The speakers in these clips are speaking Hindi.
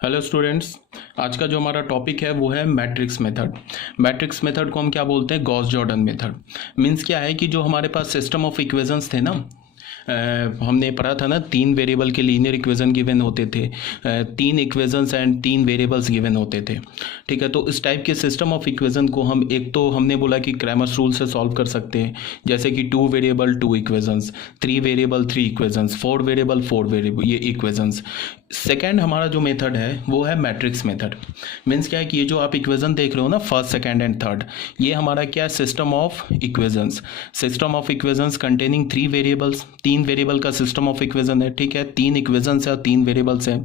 Hello students. आज का जो हमारा टॉपिक है वो है मैट्रिक्स मेथड। मैट्रिक्स मेथड को हम क्या बोलते हैं? Gauss Jordan method. मीन्स क्या है कि जो हमारे पास सिस्टम ऑफ इक्वेशंस थे ना, हमने पढ़ा था ना, तीन वेरिएबल के लीनियर इक्वेशन गिवन होते थे, तीन इक्वेशंस एंड तीन वेरिएबल्स गिवन होते थे। ठीक है, तो इस टाइप के सिस्टम ऑफ इक्वेशन को हम एक तो हमने बोला कि क्रैमर्स रूल से सॉल्व कर सकते हैं, जैसे कि two variable two equations, three variable three equations, for variable for variable ये इक्वेशंस। सेकेंड हमारा जो मेथड है वो है मैट्रिक्स मेथड। मीन्स क्या है कि ये जो आप इक्वेशन देख रहे हो ना, फर्स्ट सेकेंड एंड थर्ड, ये हमारा क्या है? System of equations. System of equations containing three variables, तीन वेरिएबल का सिस्टम ऑफ इक्वेशन है। ठीक है, तीन इक्वेशंस है और तीन वेरिएबल्स हैं।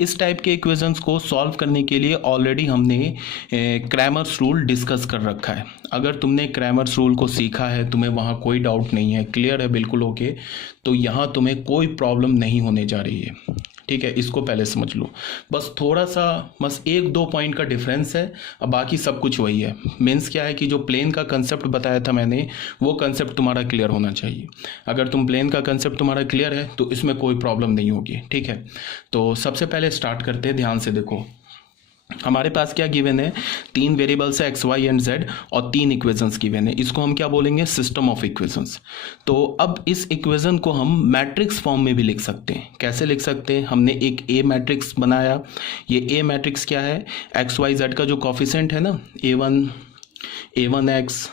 इस टाइप के इक्वेशंस को सॉल्व करने के लिए ऑलरेडी हमने क्रैमर्स रूल डिस्कस कर रखा है। अगर तुमने क्रैमर्स रूल को सीखा है, तुम्हें वहाँ कोई डाउट नहीं है, क्लियर है बिल्कुल ओके, तो यहाँ तुम्हें कोई प्रॉब्लम नहीं होने जा रही है। ठीक है, इसको पहले समझ लो। बस थोड़ा सा, बस एक दो पॉइंट का डिफरेंस है, अब बाकी सब कुछ वही है। मीन्स क्या है कि जो प्लेन का कंसेप्ट बताया था मैंने, वो कंसेप्ट तुम्हारा क्लियर होना चाहिए। अगर तुम प्लेन का कंसेप्ट तुम्हारा क्लियर है तो इसमें कोई प्रॉब्लम नहीं होगी। ठीक है, तो सबसे पहले स्टार्ट करते हैं। ध्यान से देखो, हमारे पास क्या गिवन है? तीन वेरिएबल्स है एक्स वाई एंड जेड और तीन इक्वेशंस गिवन है। इसको हम क्या बोलेंगे? System of equations. तो अब इस इक्वेशन को हम मैट्रिक्स फॉर्म में भी लिख सकते हैं। कैसे लिख सकते हैं? हमने एक ए मैट्रिक्स बनाया। ये ए मैट्रिक्स क्या है? एक्स वाई जेड का जो कॉफिशेंट है ना, ए वन एक्स,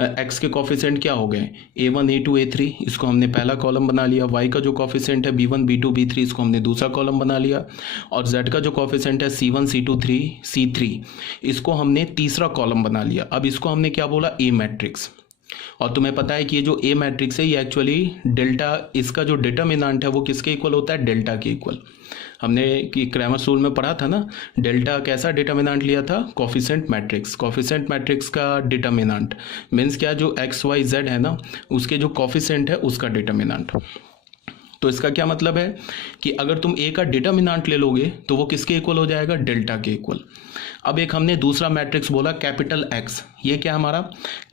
एक्स के कॉफिशेंट क्या हो गए? A one A two A three, इसको हमने पहला कॉलम बना लिया। वाई का जो कॉफिशेंट है B one B two B three, इसको हमने दूसरा कॉलम बना लिया। और जेड का जो कॉफिशेंट है C one C two three C three, इसको हमने तीसरा कॉलम बना लिया। अब इसको हमने क्या बोला? ए मैट्रिक्स। और तुम्हें पता है कि ये जो ए मैट्रिक्स है ये एक्चुअली डेल्टा, इसका जो डिटर्मिनेंट है वो किसके इक्वल होता है? डेल्टा के इक्वल। हमने कि क्रैमर्स रूल में पढ़ा था ना, डेल्टा कैसा डिटर्मिनेंट लिया था? Coefficient matrix. कोफिशिएंट मैट्रिक्स का डिटर्मिनेंट मीन्स क्या? जो एक्स वाई जेड है ना, उसके जो कोफिशिएंट है उसका डिटर्मिनेंट। तो इसका क्या मतलब है कि अगर तुम ए का डिटर्मिनेंट ले लोगे तो वो किसके इक्वल हो जाएगा? डेल्टा के इक्वल। अब एक हमने दूसरा मैट्रिक्स बोला कैपिटल एक्स। ये क्या हमारा?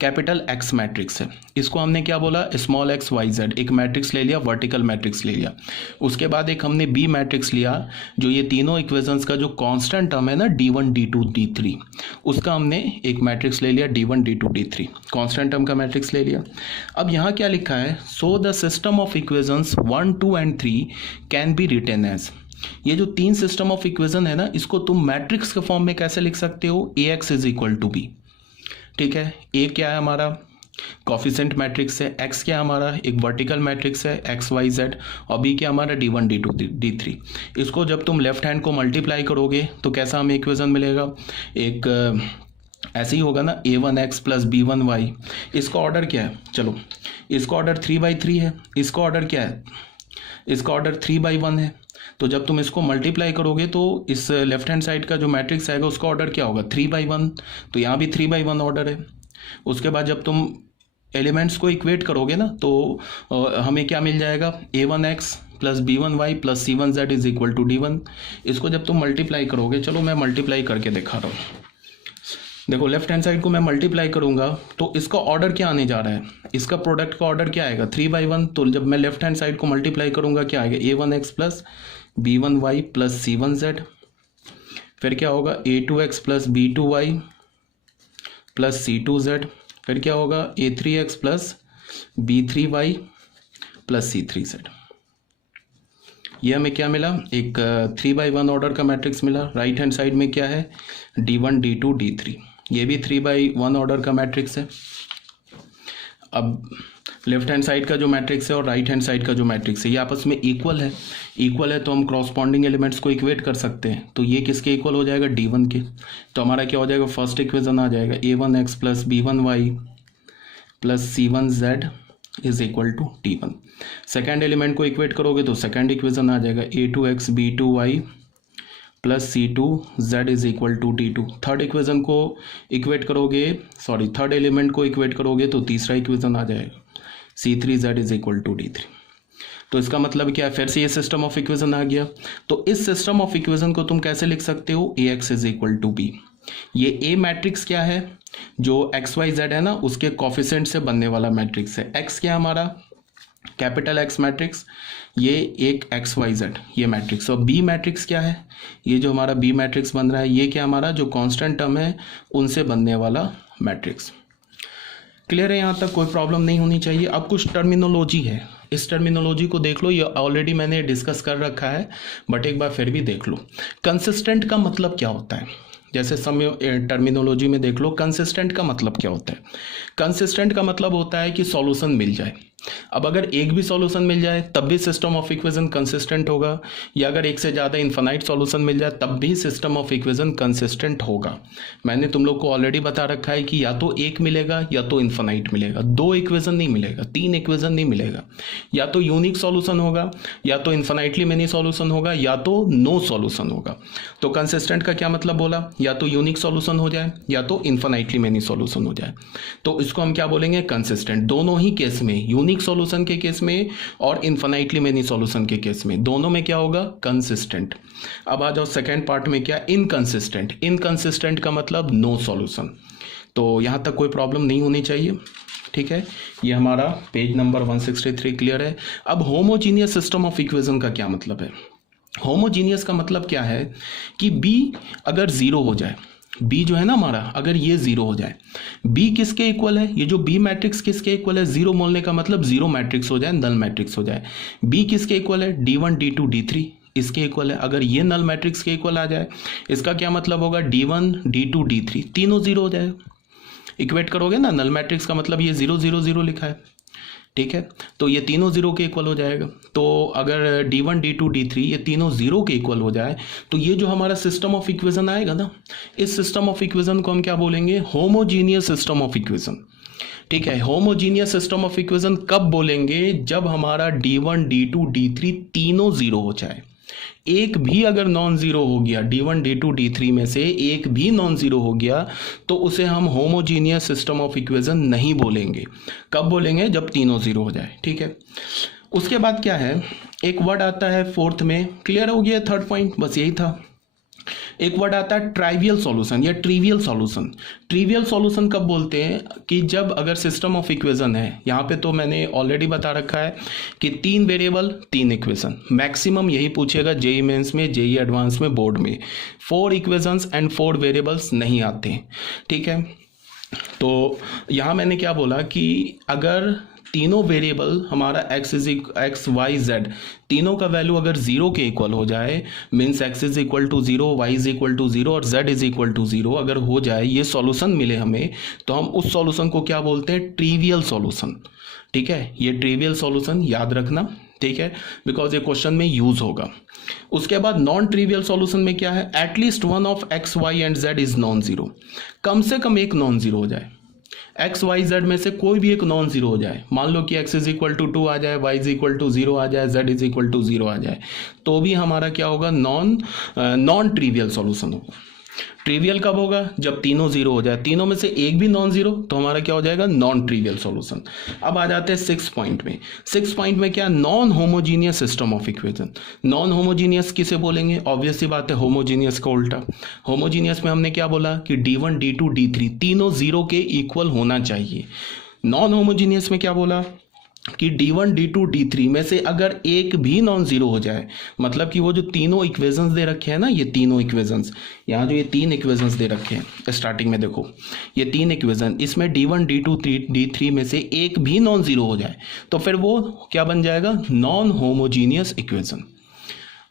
कैपिटल एक्स मैट्रिक्स है। इसको हमने क्या बोला? Small X Y Z. एक मैट्रिक्स ले लिया, वर्टिकल मैट्रिक्स ले लिया। उसके बाद एक हमने बी मैट्रिक्स लिया, जो ये तीनों इक्वेशंस का जो कांस्टेंट टर्म है ना, D1 D2 D3, उसका हमने एक मैट्रिक्स ले लिया D1 D2 D3, constant term का मैट्रिक्स ले लिया। अब यहाँ क्या लिखा है? So the system of equations 1 2 and 3 can be written as. ये जो तीन सिस्टम ऑफ इक्वेशन है ना, इसको तुम मैट्रिक्स के फॉर्म में कैसे लिख सकते हो? A X is equal to B. ठीक है, ए क्या है हमारा? कॉफिशेंट मैट्रिक्स है। एक्स क्या हमारा? एक वर्टिकल मैट्रिक्स है, एक्स वाई जेड। और बी क्या हमारा? D1 D2 D3। इसको जब तुम लेफ्ट हैंड को मल्टीप्लाई करोगे तो कैसा हमें इक्वेशन मिलेगा? एक ऐसे ही होगा ना, A1x प्लस B1y। इसका ऑर्डर क्या है? चलो, इसका ऑर्डर 3/3 है। इसका ऑर्डर क्या है? इसका ऑर्डर 3/1 है। तो जब तुम इसको मल्टीप्लाई करोगे तो इस लेफ्ट हैंड साइड का जो मैट्रिक्स आएगा उसका ऑर्डर क्या होगा? 3/1। तो यहाँ भी 3/1 ऑर्डर है। उसके बाद जब तुम एलिमेंट्स को इक्वेट करोगे ना, तो हमें क्या मिल जाएगा? A1x plus B1y plus C1z is equal to D1। इसको जब तुम मल्टीप्लाई करोगे, चलो मैं मल्टीप्लाई करके दिखा रहा हूँ। देखो, लेफ्ट हैंड साइड को मैं मल्टीप्लाई करूंगा तो इसका ऑर्डर क्या आने जा रहा है? इसका प्रोडक्ट का ऑर्डर क्या आएगा? 3/1। तो जब मैं लेफ्ट हैंड साइड को मल्टीप्लाई करूंगा क्या आएगा? A1x plus B1y plus C1z। फिर क्या होगा? A2x plus B2y plus C2z। फिर क्या होगा? A3x plus B3y plus C3z। ये हमें क्या मिला? एक 3/1 ऑर्डर का मैट्रिक्स मिला। राइट हैंड साइड में क्या है? D1 D2 D3। ये भी 3/1 ऑर्डर का मैट्रिक्स है। अब लेफ्ट हैंड साइड का जो मैट्रिक्स है और राइट हैंड साइड का जो मैट्रिक्स है ये आपस में इक्वल है। इक्वल है तो हम क्रॉसपॉन्डिंग एलिमेंट्स को इक्वेट कर सकते हैं। तो ये किसके इक्वल हो जाएगा? D1 के। तो हमारा क्या हो जाएगा? फर्स्ट इक्वेशन आ जाएगा A1x plus B1y plus C1z is equal to D1। Second element को इक्वेट करोगे तो सेकेंड इक्वेशन आ जाएगा A2x B2y plus C2z is equal to D2। Third equation को इक्वेट करोगे, सॉरी, थर्ड एलिमेंट को इक्वेट करोगे तो तीसरा इक्वेशन आ जाएगा C3z is equal to D3। तो इसका मतलब क्या है? फिर से ये सिस्टम ऑफ इक्वेशन आ गया। तो इस सिस्टम ऑफ इक्वेशन को तुम कैसे लिख सकते हो? AX is equal to B। ये ए मैट्रिक्स क्या है? जो एक्स वाई जेड है ना, उसके कॉफिशेंट से बनने वाला मैट्रिक्स है। एक्स क्या हमारा? कैपिटल एक्स मैट्रिक्स, ये एक एक्स वाई जेड ये मैट्रिक्स, और बी मैट्रिक्स क्या है, ये जो हमारा बी मैट्रिक्स बन रहा है ये क्या हमारा जो कांस्टेंट टर्म है उनसे बनने वाला मैट्रिक्स। क्लियर है, यहाँ तक कोई प्रॉब्लम नहीं होनी चाहिए। अब कुछ टर्मिनोलॉजी है, इस टर्मिनोलॉजी को देख लो, ये ऑलरेडी मैंने डिस्कस कर रखा है बट एक बार फिर भी देख लो। कंसिस्टेंट का मतलब क्या होता है, जैसे समय टर्मिनोलॉजी में देख लो कंसिस्टेंट का मतलब क्या होता है। कंसिस्टेंट का मतलब होता है कि सॉल्यूशन मिल जाए। अब अगर एक भी सॉल्यूशन मिल जाए तब भी सिस्टम ऑफ इक्वेशन कंसिस्टेंट होगा, या अगर एक से ज़्यादा इन्फिनाइट सॉल्यूशन मिल जाए तब भी सिस्टम ऑफ इक्वेशन कंसिस्टेंट होगा। मैंने तुम लोग को ऑलरेडी बता रखा है कि या तो एक मिलेगा या तो इन्फिनाइट मिलेगा, दो इक्वेशन नहीं मिलेगा, तीन इक्वेशन नहीं मिलेगा, या तो यूनिक सॉल्यूशन होगा, या तो इन्फिनाइटली मेनी सॉल्यूशन होगा, या तो नो सॉल्यूशन होगा। तो कंसिस्टेंट का क्या मतलब बोला, या तो यूनिक सॉल्यूशन हो जाए या तो इन्फिनाइटली मेनी सॉल्यूशन हो जाए, तो इसको हम क्या बोलेंगे कंसिस्टेंट। दोनों ही केस में, यूनिक सॉल्यूशन के केस में और इनफिनाइटली मेनी सॉल्यूशन के केस में, दोनों में क्या होगा कंसिस्टेंट। अब आ जाओ सेकंड पार्ट में, क्या इनकंसिस्टेंट। इनकंसिस्टेंट का मतलब नो सॉल्यूशन। तो यहां तक कोई प्रॉब्लम नहीं होनी चाहिए, ठीक है। ये हमारा पेज नंबर 163 क्लियर है। अब होमोजीनियस सिस्टम ऑफ इक्वेशन का क्या मतलब है। होमोजीनियस का मतलब क्या है कि बी अगर जीरो हो जाए, बी जो है ना हमारा, अगर ये जीरो हो जाए, बी किसके इक्वल है, ये जो बी मैट्रिक्स किसके इक्वल है, जीरो बोलने का मतलब जीरो मैट्रिक्स हो जाए, नल मैट्रिक्स हो जाए। बी किसके इक्वल है, d1 d2 d3 इसके इक्वल है। अगर ये नल मैट्रिक्स के इक्वल आ जाए, इसका क्या मतलब होगा, d1 d2 d3 तीनों जीरो हो जाएगा। इक्वेट करोगे ना, नल मैट्रिक्स का मतलब ये 0 0 0 लिखा है, ठीक है, तो ये तीनों जीरो के इक्वल हो जाएगा। तो अगर d1 d2 d3 ये तीनों जीरो के इक्वल हो जाए तो ये जो हमारा सिस्टम ऑफ इक्वेशन आएगा ना, इस सिस्टम ऑफ इक्वेशन को हम क्या बोलेंगे, होमोजीनियस सिस्टम ऑफ इक्वेशन। ठीक है, होमोजीनियस सिस्टम ऑफ इक्वेशन कब बोलेंगे, जब हमारा d1 d2 d3 तीनों जीरो हो जाए। एक भी अगर नॉन जीरो हो गया, d1 d2 d3 में से एक भी नॉन जीरो हो गया तो उसे हम होमोजीनियस सिस्टम ऑफ इक्वेशन नहीं बोलेंगे। कब बोलेंगे, जब तीनों जीरो हो जाए, ठीक है। उसके बाद क्या है, एक वर्ड आता है फोर्थ में, क्लियर हो गया थर्ड पॉइंट, बस यही था। एक वर्ड आता है ट्राइवियल सॉल्यूशन या ट्रिवियल सॉल्यूशन। ट्रिवियल सॉल्यूशन कब बोलते हैं कि जब अगर सिस्टम ऑफ इक्वेशन है, यहाँ पे तो मैंने ऑलरेडी बता रखा है कि 3 वेरिएबल 3 इक्वेशन, मैक्सिमम यही पूछेगा जेईई मेंस में, जेईई एडवांस में, बोर्ड में 4 इक्वेशंस एंड 4 वेरिएबल्स नहीं आते हैं, ठीक है। तो यहाँ मैंने क्या बोला कि अगर तीनों वेरिएबल हमारा एक्स वाई जेड तीनों का वैल्यू अगर जीरो के इक्वल हो जाए, means X is equal to zero, Y is equal to zero और Z is equal to zero अगर हो जाए, ये सॉल्यूशन मिले हमें, तो हम उस सॉल्यूशन को क्या बोलते हैं, ट्रिवियल सॉल्यूशन, ठीक है। ये ट्रिवियल सॉल्यूशन याद रखना, ठीक है, बिकॉज ये क्वेश्चन में यूज होगा। उसके बाद नॉन ट्रिवियल सॉल्यूशन में क्या है, at least one of X Y and Z is non zero, कम से कम एक नॉन जीरो हो जाए, एक्स वाई जेड में से कोई भी एक नॉन जीरो हो जाए। मान लो कि एक्स इज इक्वल टू 2 आ जाए, वाई इज इक्वल टू 0 आ जाए, जेड इज इक्वल टू 0 आ जाए, तो भी हमारा क्या होगा, नॉन ट्रिवियल सॉल्यूशन होगा। ट्रिवियल कब होगा, जब तीनों जीरो हो जाए, तीनों में से एक भी नॉन जीरो, तो हमारा क्या हो जाएगा, नॉन ट्रिवियल सॉल्यूशन। अब आ जाते हैं 6 पॉइंट में। 6 पॉइंट में क्या, non homogeneous system of equation. Non homogeneous किसे बोलेंगे, ऑब्वियस सी बात है होमोजीनियस का उल्टा। होमोजीनियस में हमने क्या बोला कि d1 d2 d3 तीनों जीरो के इक्वल होना चाहिए। नॉन होमोजीनियस में क्या बोला कि d1 d2 d3 में से अगर एक भी नॉन जीरो हो जाए, मतलब कि वो जो तीनों इक्वेशंस दे रखे हैं ना, ये तीनों इक्वेशंस, यहाँ जो ये 3 इक्वेशंस दे रखे हैं स्टार्टिंग में देखो, ये 3 इक्वेशन, इसमें d1 d2 d3 में से एक भी नॉन जीरो हो जाए तो फिर वो क्या बन जाएगा, नॉन होमोजीनियस इक्वेशन।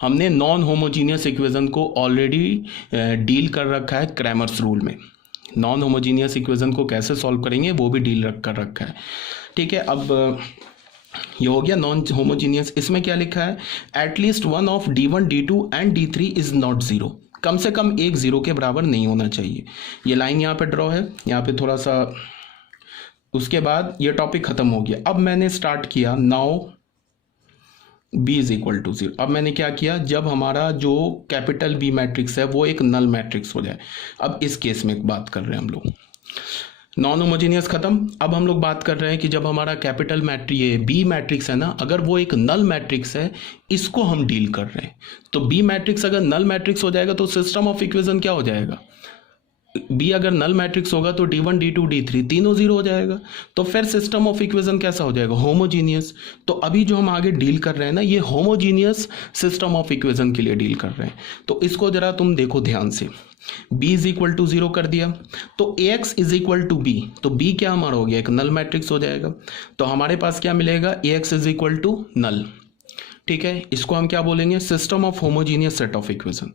हमने नॉन होमोजीनियस इक्वेशन को ऑलरेडी डील कर रखा है क्रैमर्स रूल में। नॉन होमोजीनियस इक्वेशन को कैसे सॉल्व करेंगे वो भी डील कर रखा है, ठीक है। अब ये हो गया नॉन होमोजीनियस। इसमें क्या लिखा है, at least one of d1 d2 and d3 is not zero, कम से कम एक जीरो के बराबर नहीं होना चाहिए। ये लाइन यहाँ पे ड्रॉ है, यहाँ पे थोड़ा सा, उसके बाद ये टॉपिक खत्म हो गया। अब मैंने स्टार्ट किया, now b is equal to 0। अब मैंने क्या किया, जब हमारा जो कैपिटल B मैट्रिक्स है वो एक नल मैट्रिक्स हो जाए। अब इस केस में बात कर रहे हैं हम लोग, नॉन होमोजीनियस खत्म। अब हम लोग बात कर रहे हैं कि जब हमारा कैपिटल ये बी मैट्रिक्स है ना, अगर वो एक नल मैट्रिक्स है, इसको हम डील कर रहे हैं। तो बी मैट्रिक्स अगर नल मैट्रिक्स हो जाएगा तो सिस्टम ऑफ इक्वेशन क्या हो जाएगा, बी अगर नल मैट्रिक्स होगा तो D1 D2 D3 तीनों जीरो हो जाएगा, तो फिर सिस्टम ऑफ इक्वेशन कैसा हो जाएगा, होमोजीनियस। तो अभी जो हम आगे डील कर रहे हैं ना, ये होमोजीनियस सिस्टम ऑफ इक्वेशन के लिए डील कर रहे हैं। तो इसको जरा तुम देखो ध्यान से, b इज इक्वल टू 0 कर दिया तो ax is equal to b, तो b क्या हमारा हो गया, एक नल मैट्रिक्स हो जाएगा। तो हमारे पास क्या मिलेगा, ax is equal to null. ठीक है, इसको हम क्या बोलेंगे, system of homogeneous set of equation.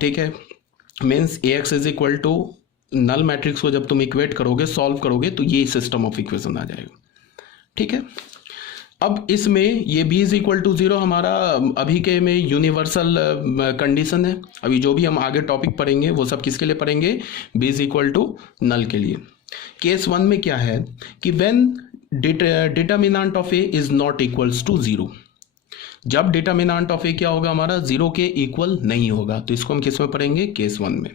ठीक है, means ax is equal to null matrix को जब तुम इक्वेट करोगे, सॉल्व करोगे, तो ये सिस्टम ऑफ इक्वेशन आ जाएगा। ठीक है, अब इसमें ये b इज इक्वल टू 0 हमारा अभी के में यूनिवर्सल कंडीशन है। अभी जो भी हम आगे टॉपिक पढ़ेंगे वो सब किसके लिए पढ़ेंगे, b is equal to null के लिए। केस 1 में क्या है कि when determinant of a is not equals to 0, जब डिटर्मिनेंट ऑफ a क्या होगा हमारा, 0 के इक्वल नहीं होगा। तो इसको हम किस में पढ़ेंगे, केस 1 में।